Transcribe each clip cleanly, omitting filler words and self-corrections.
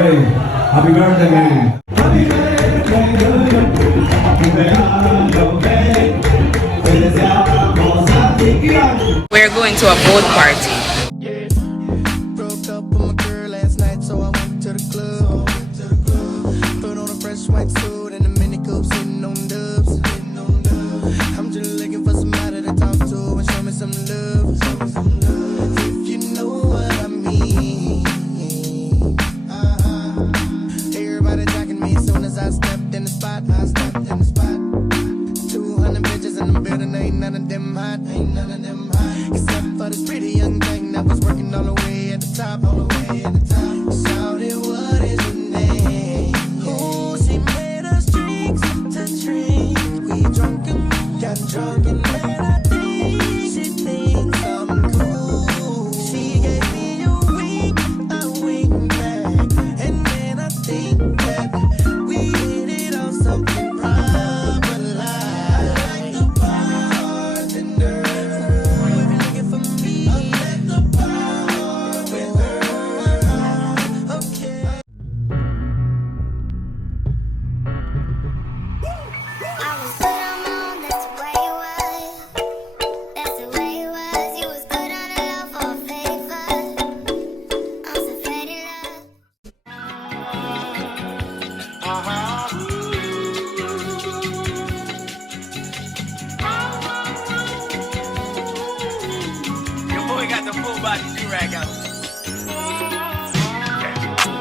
Hey, happy birthday, man. Happy birthday to you. We're going to a boat party. Broke up with my girl last night, so I went to the club. Put on a fresh white suit and a mini coupe, sitting on dubs. I'm just looking for somebody to talk to and show me some love. If you know what I mean. Everybody jacking me as soon as I stepped in the spot. 200 bitches in the building, ain't none of them hot. Except for this pretty young thing that was working all the way at the top. Shouted, what is your name? Oh, she made us drink to drink. We drunk and got drunk and let her think. She thinks I'm cool. She gave me a wink back. And then I think that we hit it on something proper like the bartender. Looking for me, at the bar with her. Okay. I was good on my own, that's the way it was. That's the way it was. You was good on the love for a favor. I'm so faded love. Your boy got the full body do-rag out.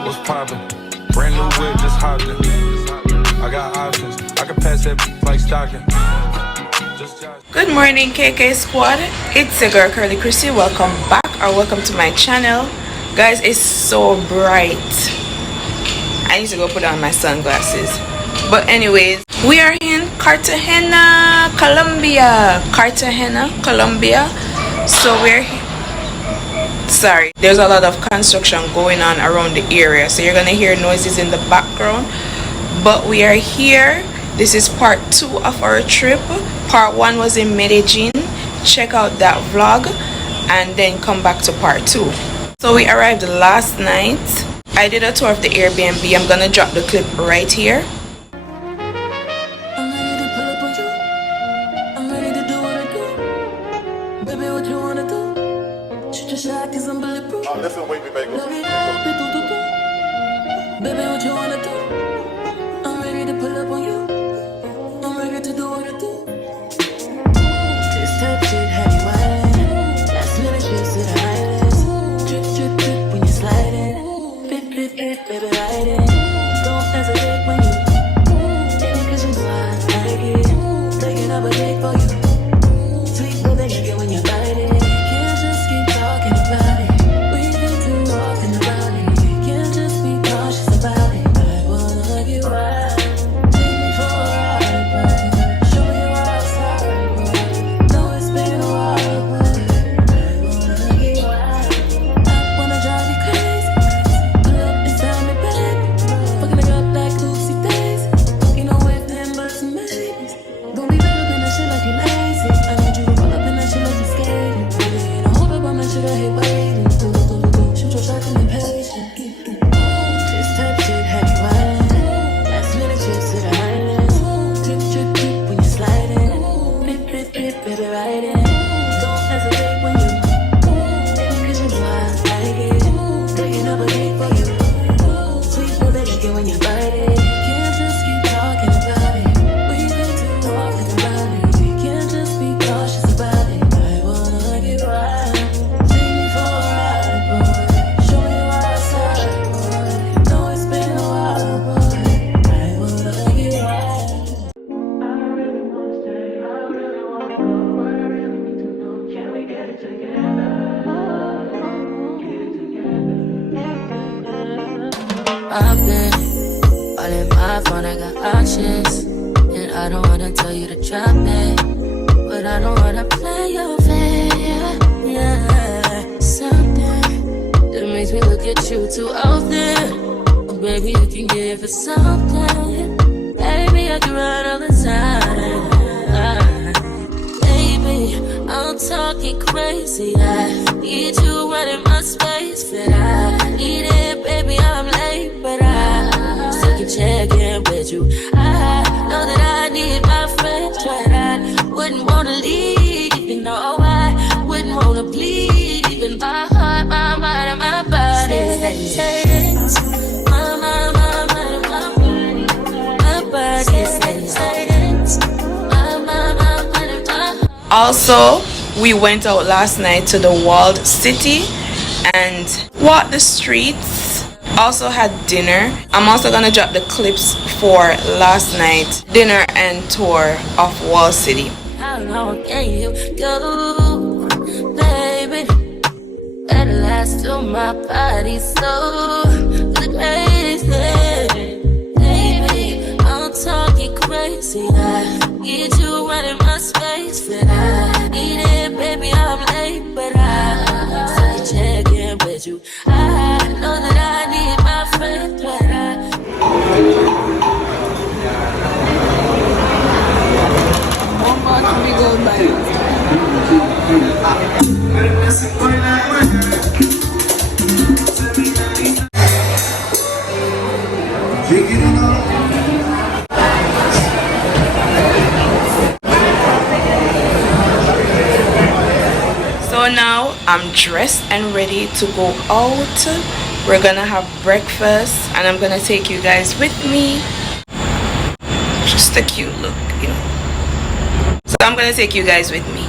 What's poppin'? Brand new whip, just hopped in. I got options. I can pass that like stocking. Just josh. Good morning, KK Squaaad. It's your girl Krissy. Welcome back or welcome to my channel. Guys, it's so bright. I need to go put on my sunglasses. But anyways, we are in Cartagena, Colombia. Cartagena, Colombia. So we're sorry, there's a lot of construction going on around the area, so you're gonna hear noises in the background. But we are here. This is part 2 of our trip. Part 1 was in Medellin. Check out that vlog and then come back to part 2. So we arrived last night. I did a tour of the Airbnb. I'm gonna drop the clip right here. I'm ready to pull up on you. I'm ready to do what I do. Baby, what you wanna do? Shoot your shot, cause I'm bulletproof. Oh, listen, wait me, baby. Baby, what you wanna do? I'm ready to pull up on you. I'm ready to do what I do. This type shit have you wildin'. Last minute shit to the highest. Drip, drip, drip when you sliding. Flip, flip, flip, baby, ride it. Don't hesitate when you take it, cause you know I like it. Taking up a date for you. Sweet, but then you get when you bite it. Can't just keep talking about it. We've been too often about it. Can't just be cautious about it. I wanna get wild. Take me for a ride, boy. Show me your outside, boy. Know it's been a while, boy. I wanna get wild. I wanna drive you crazy. Pull up inside me, baby. Fucking it up like Lucy Daisy. You know with them but some babies. Don't be back up in that shit like you lazy. I need you to roll up in that shit like you skating. Don't hold up on that shit, I hate waiting. Shoot your shot and be patient. This type shit have you wildin'. Last minute shit to the highlands. Drip, drip, drip when you sliding. Flip, flip, flip, baby, ride it. Don't hesitate when you take me, cause you know I like it. Taking up a date for you. Sweet, but they like it when you bite it. Can't just keep talking about it. We've been too often about it. Can't just be cautious about it. I wanna get wild. Take me for a ride, boy. Show me your outside, boy. Know it's been a while, boy. I wanna get wild. I've been all in my phone, I got options. And I don't wanna tell you to drop it, but I don't wanna play your fair. Yeah, something that makes me look at you too often. Oh, baby, you can give it something. Baby, I can run all the time. Baby, I'm talking crazy. I need you running my space, but I need it, baby. I'm late, but Silence. My body says silence. Also, we went out last night to the walled city and walked the streets. Also had dinner. I'm also gonna drop the clips for last night dinner and tour of Wall City. How long can you go, baby? At last, till my body so crazy, baby. I'm talking crazy. I get you running my space, but I need it, baby. I'm late, but I still check in with you. I know that I need my friend, but So now I'm dressed and ready to go out. We're gonna have breakfast and I'm gonna take you guys with me. Just a cute look, you know. So I'm gonna take you guys with me.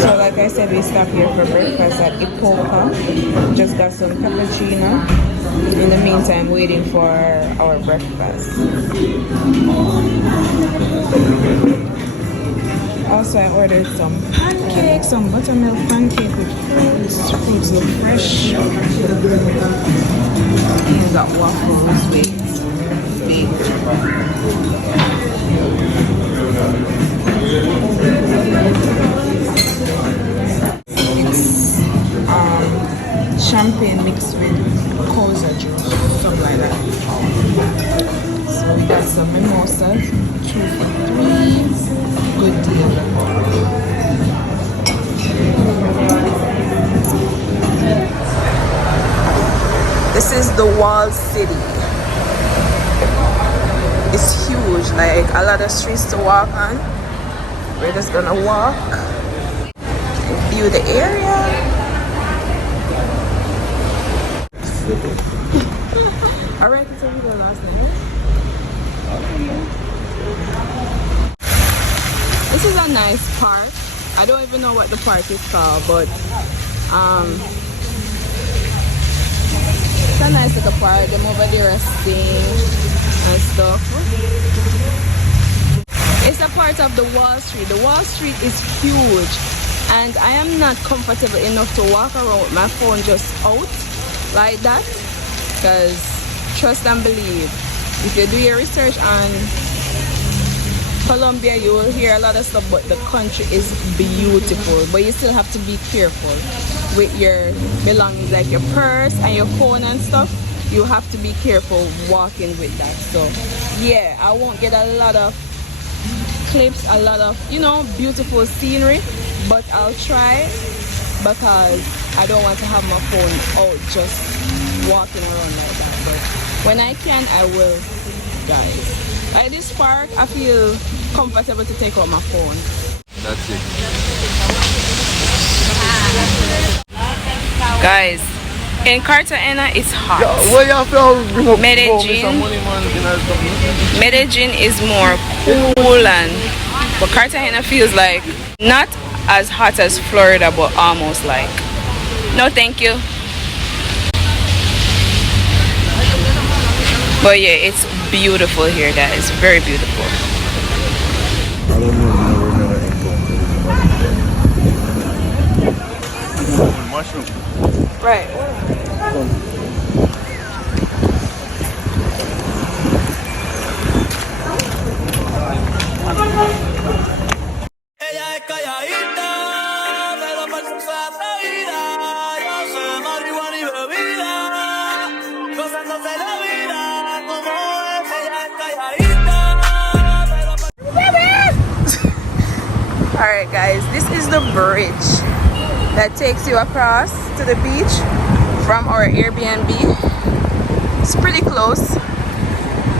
So like I said, we stopped here for breakfast at Ipoka. Just got some cappuccino. In the meantime, waiting for our breakfast. Also, I ordered some pancakes, some buttermilk pancake with fruits. Fruits look fresh. And got waffles with bacon. It's champagne mixed with koza juice, something like that. So we got some mimosas, 2 for 3, good deal. This is the wall city. It's huge, like a lot of streets to walk on. We're just gonna walk and view the area. I reckon it's a video last night. This is a nice park. I don't even know what the park is called, but it's a nice little park. Them over there resting and stuff. It's a part of the Wall Street. The Wall Street is huge, and I am not comfortable enough to walk around with my phone just out like that, because trust and believe, if you do your research on Colombia, you will hear a lot of stuff, but the country is beautiful, but you still have to be careful with your belongings, like your purse and your phone and stuff. You have to be careful walking with that. So yeah, I won't get a lot of clips, a lot of, you know, beautiful scenery, but I'll try, because I don't want to have my phone out just walking around like that. But when I can, I will, guys. Like this park, I feel comfortable to take out my phone. That's it. Guys, in Cartagena it's hot. Medellin is more cool, but Cartagena feels like not as hot as Florida, but almost like. No thank you. But yeah, it's beautiful here, guys. Very beautiful. I don't know how we're gonna implement mushroom. Right. Ella es calladita, pero para su atrevida. Yo soy marihuana y bebida, gozándose la vida como es. Ella es calladita, pero Alright guys, this is the bridge that takes you across to the beach from our Airbnb. It's pretty close.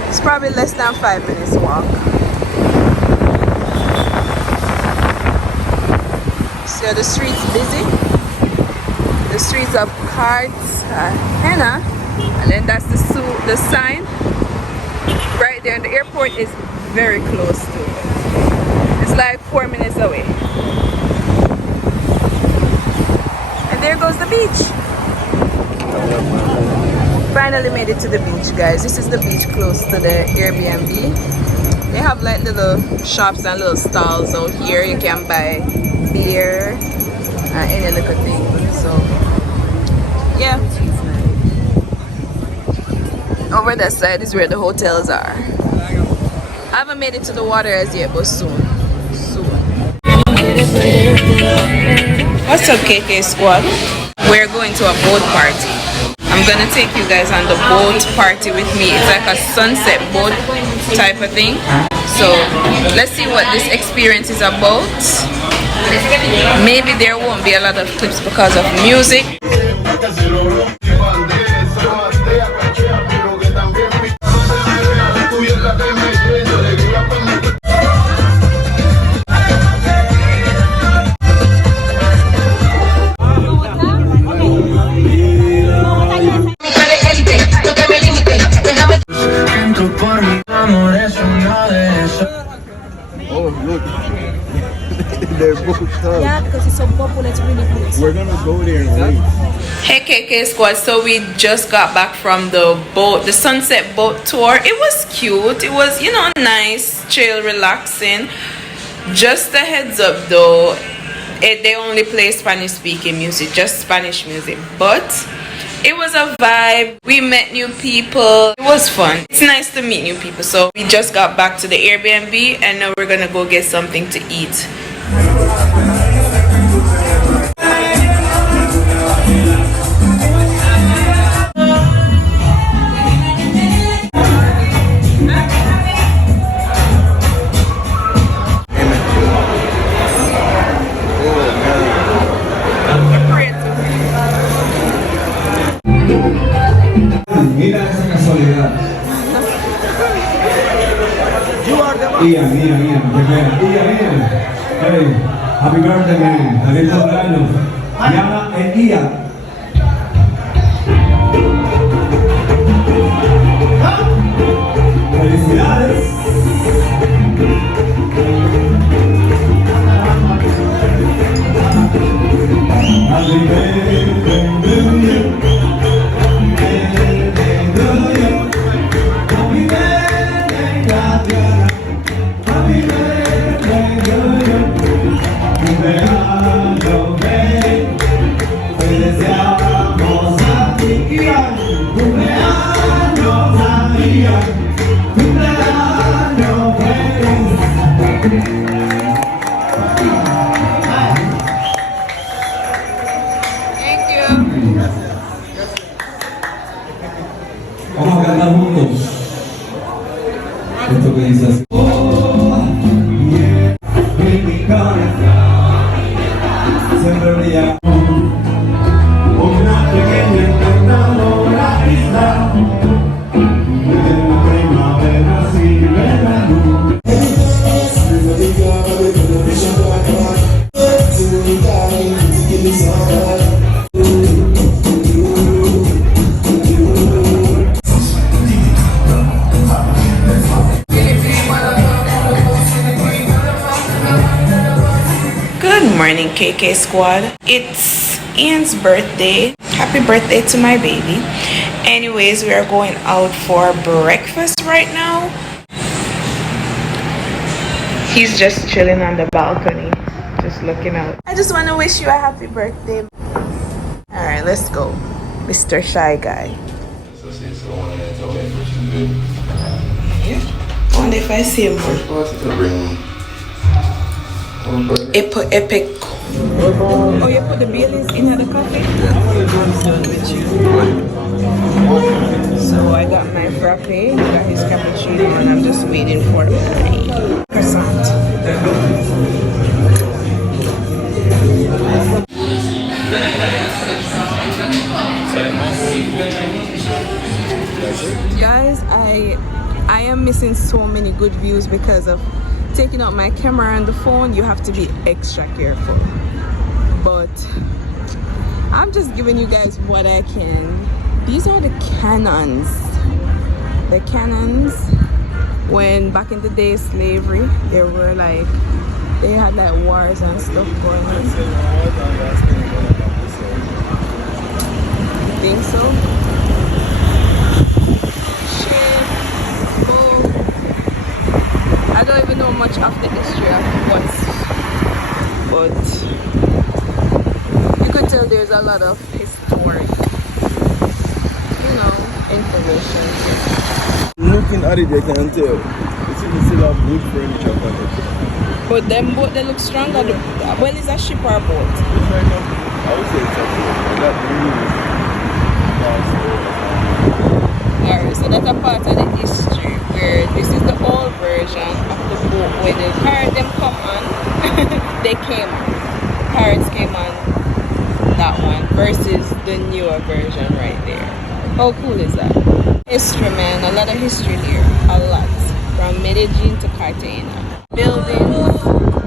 It's probably less than 5 minutes walk. So the street's busy. The streets of Cartagena, and then that's the sign right there. And the airport is very close to it. It's like 4 minutes away. And there goes the beach. Finally made it to the beach, guys. This is the beach close to the Airbnb. They have like little shops and little stalls out here. You can buy beer and any little thing. So yeah. Over that side is where the hotels are. I haven't made it to the water as yet, but soon. What's up, KK Squaaad? We're going to a boat party. I'm gonna take you guys on the boat party with me. It's like a sunset boat type of thing. So let's see what this experience is about. Maybe there won't be a lot of clips because of music. Oh, look. They're both tough. Yeah, because it's so popular, it's really good. We're gonna go there and wait. Hey KK Squaaad, so we just got back from the boat, the sunset boat tour. It was cute. It was, you know, nice, chill, relaxing. Just a heads up though, they only play Spanish speaking music, just Spanish music, but it was a vibe. We met new people. It was fun. It's nice to meet new people. So we just got back to the Airbnb and now we're gonna go get something to eat. Mira esa casualidad. Ian, hey, happy birthday, man. Feliz cumpleaños. Llama Ian. Felicidades. Happy birthday to you. Vamos a cantar juntos. Esto que dice así. En mi cabeza siempre brilla una pequeña encantadora isla de la primavera sin verano. Good morning, KK Squaaad. It's Ian's birthday. Happy birthday to my baby. Anyways, we are going out for breakfast right now. He's just chilling on the balcony, just looking out. I just want to wish you a happy birthday. All right, let's go, Mr. Shy Guy. I wonder if I see him. Epic. Oh, you put the Baileys in the coffee? So I got my frappe, he got his cappuccino, and I'm just waiting for my croissant. Guys, I am missing so many good views because of taking out my camera and the phone. You have to be extra careful, but I'm just giving you guys what I can. These are the cannons. The cannons, when back in the day slavery, they were like, they had like wars and stuff going on. You think so? I don't even know much of the history of what's, but you could tell there's a lot of historic, you know, information. Looking at it, you can tell. You see, we still have wood furniture on it. But them boat, they look stronger. Well, it's a ship or a boat? I would say it's a boat. Alright, so that's a part of the history where this is the old version of the boat where the pirates them come on. They came on. Pirates came on that one versus the newer version right there. How cool is that? History, man. A lot of history here. A lot. From Medellin to Cartagena. Buildings,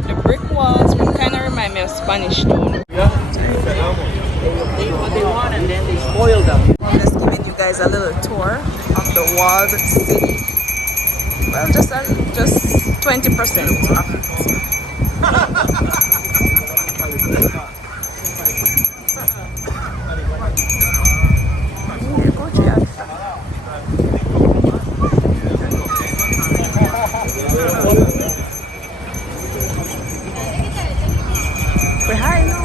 the brick walls kind of remind me of Spanish stone. They want and then they spoil them. I'm just giving you guys a little tour of the walled city. Well, just 20% of it. We're high now.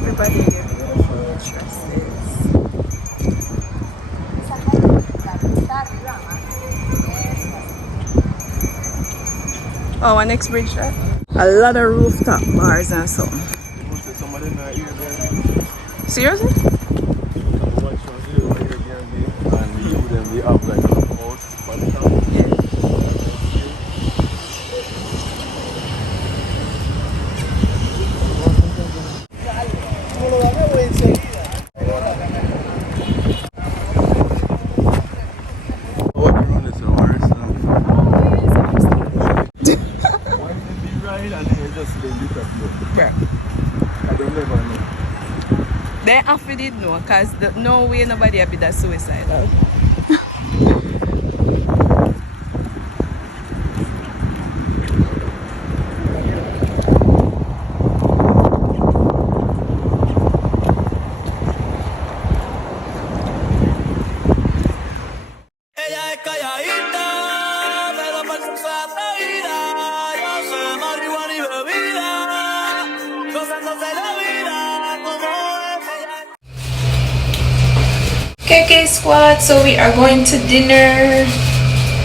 Everybody in their beautiful dresses. Oh, our next bridge that? A lot of rooftop bars and something. Seriously? They have to did know, because no way nobody will be that suicidal. Ella es calladita, pero por su atrevida. Yo soy marihuana y bebida, gozándose la vida como es. KK Squaaad, so we are going to dinner,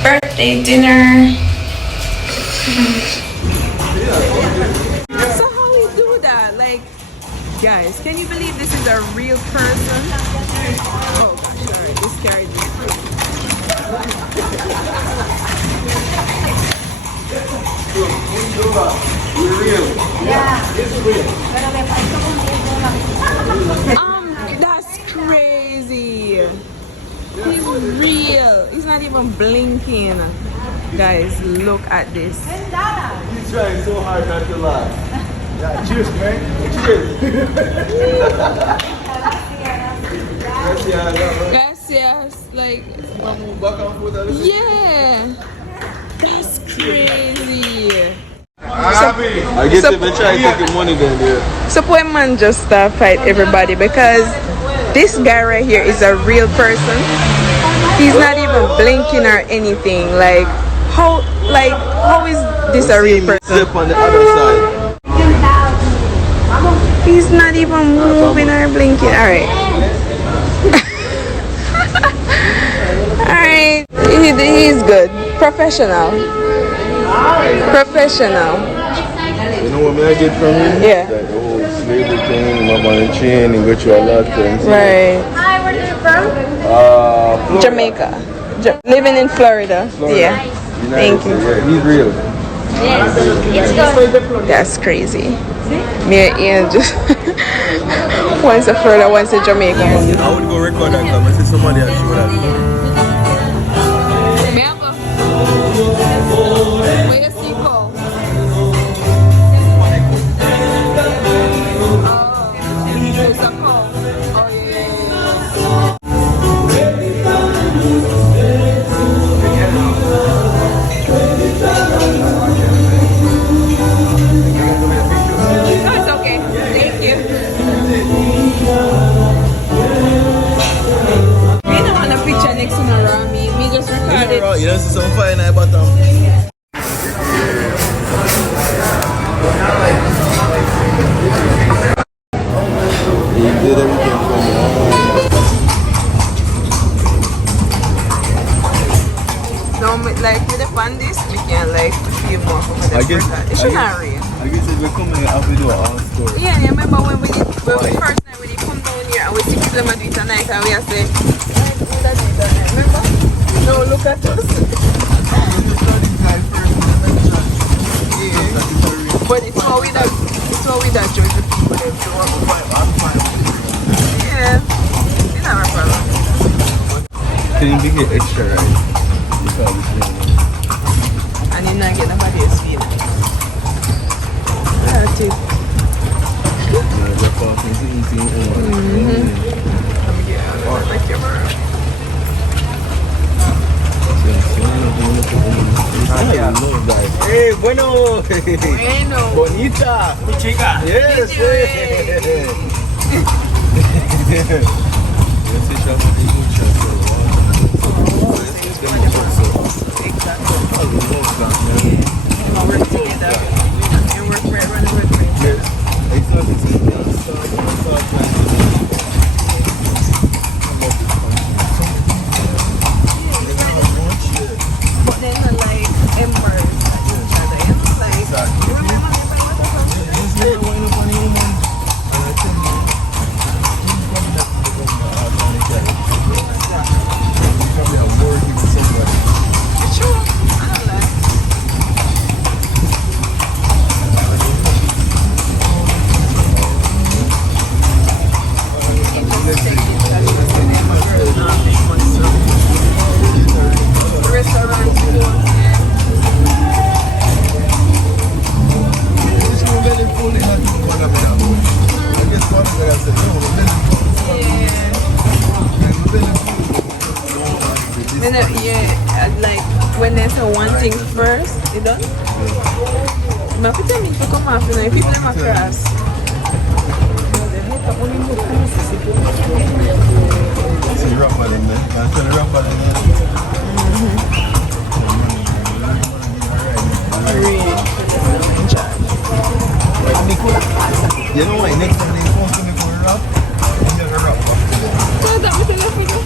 birthday dinner. So how we do that? Like, guys, can you believe this is a real person? Oh gosh, alright, this carriage is free. That's crazy. He's real. He's not even blinking. Guys, look at this. He's trying so hard not to laugh. Yeah, cheers, man. Cheers. Gracias. Like, Back and forth a little. yeah. That's crazy. I guess if they try taking money then yeah. So poor man just fight everybody because this guy right here is a real person. He's not even blinking or anything. Like how is this a real person? Step on the other side. He's not even moving or blinking. Alright. Alright. He's good. Professional. You know what I get from him? Yeah. Like the whole slavery thing, mama and chain, and got you a lot of things. Right. Hi, where are you from? Florida. Jamaica. Living in Florida. Yeah. Thank you. Yeah, he's real. Yes, it's good. That's crazy. Me and Ian just once a Florida, once a Jamaica. I would go record that because I see somebody else show that. Where you see Cole? There's a Cole. Oh yeah. No, it's okay. Thank you. Me don't want a picture next to Rami. Me just record it. You don't see some fire in the bottom. He did everything for me. No, like with the pandis, we can like feel more from the I guess- It should not rain. I guess if we come here after we do our story. Yeah, you remember when we first time when they come down here and we see people do it at night and we are saying, remember? No, look at us. But it's how we that judge the people that do it. Yeah, it's not a problem. Can you make it extra right? Because it's raining. And you're not getting a day's feeling. That's it. Hey, bueno. Bueno. Bonita. Chica. Yes. Work together. You work right, run the work right. But then like immerse each other. It's like you remember it's true. I don't like. Yeah, like when there's a one thing first, you done? My people need to come off, you know, people in my class. You know what? Next time they come to me for a rap, I'm gonna rap back to them. So that was enough, you know?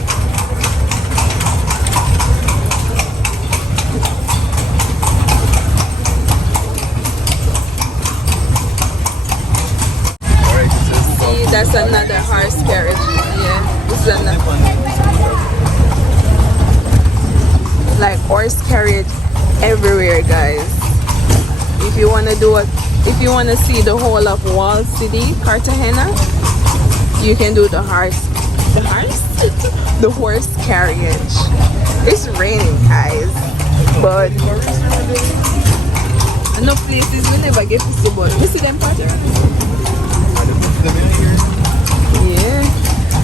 Alright, See, that's another horse carriage. Yeah, this is another. Like horse carriage everywhere, guys. If you wanna do it, if you wanna see the whole of Wall City, Cartagena, you can do the horse, the horse carriage. It's raining, guys, but enough places we never get to see. But we see them part. Yeah.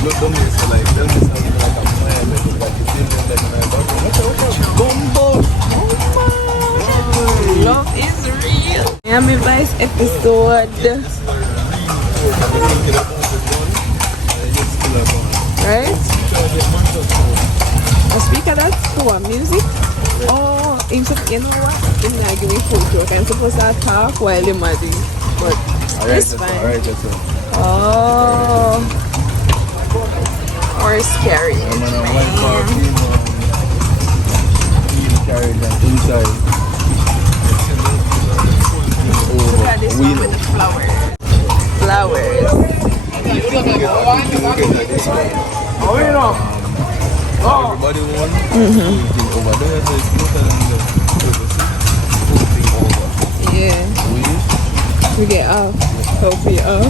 Look down there, so like, them is like a plan, like you feel them like a Gumbo. Love is real. Yeah, sword. Right? Speak of that for music. Oh, you know what? He's not giving food joke. I'm supposed to talk while you're mad. But it's fine. Alright, that's it. Oh. Horse carriage. I'm on a white car, carriage and inside. Look at this one with the flowers. Flowers. Everybody wants everything over there, so it's closer than the thing over. Yeah. We get off. Hopefully off.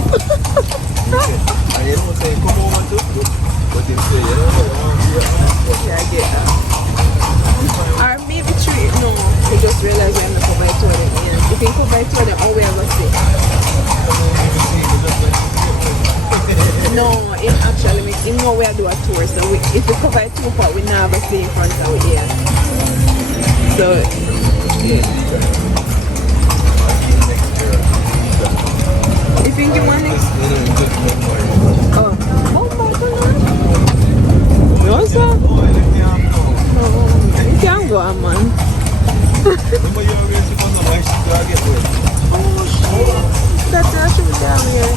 And you don't say come over too, but they say you don't want to Yeah, I get off. Or maybe three. No, we just realized we're not covered to them. Yeah. If you cover to them, all we ever see. No, it actually makes him know where do a tour. So if we cover it too far, we never see in front of it. Yeah. So, yeah. You think you want next? Oh. Oh my God. You want some? You can't go on, man. Oh, shit. That's actually down here.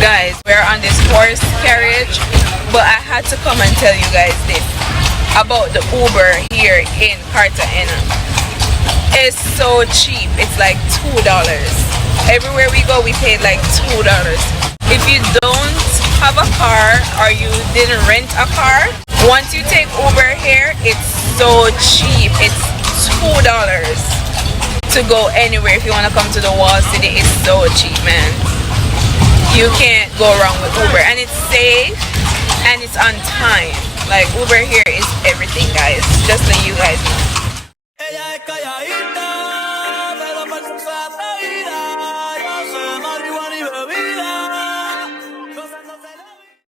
Guys, we're on this horse carriage, but I had to come and tell you guys this about the Uber here in Cartagena. It's so cheap. It's like $2. Everywhere we go, we paid like $2. If you don't have a car or you didn't rent a car, once you take Uber here, it's so cheap. It's $2 to go anywhere. If you want to come to the wall city, it's so cheap, man. You can't go wrong with Uber, and it's safe and it's on time. Like Uber here is everything, guys. Just so you guys know.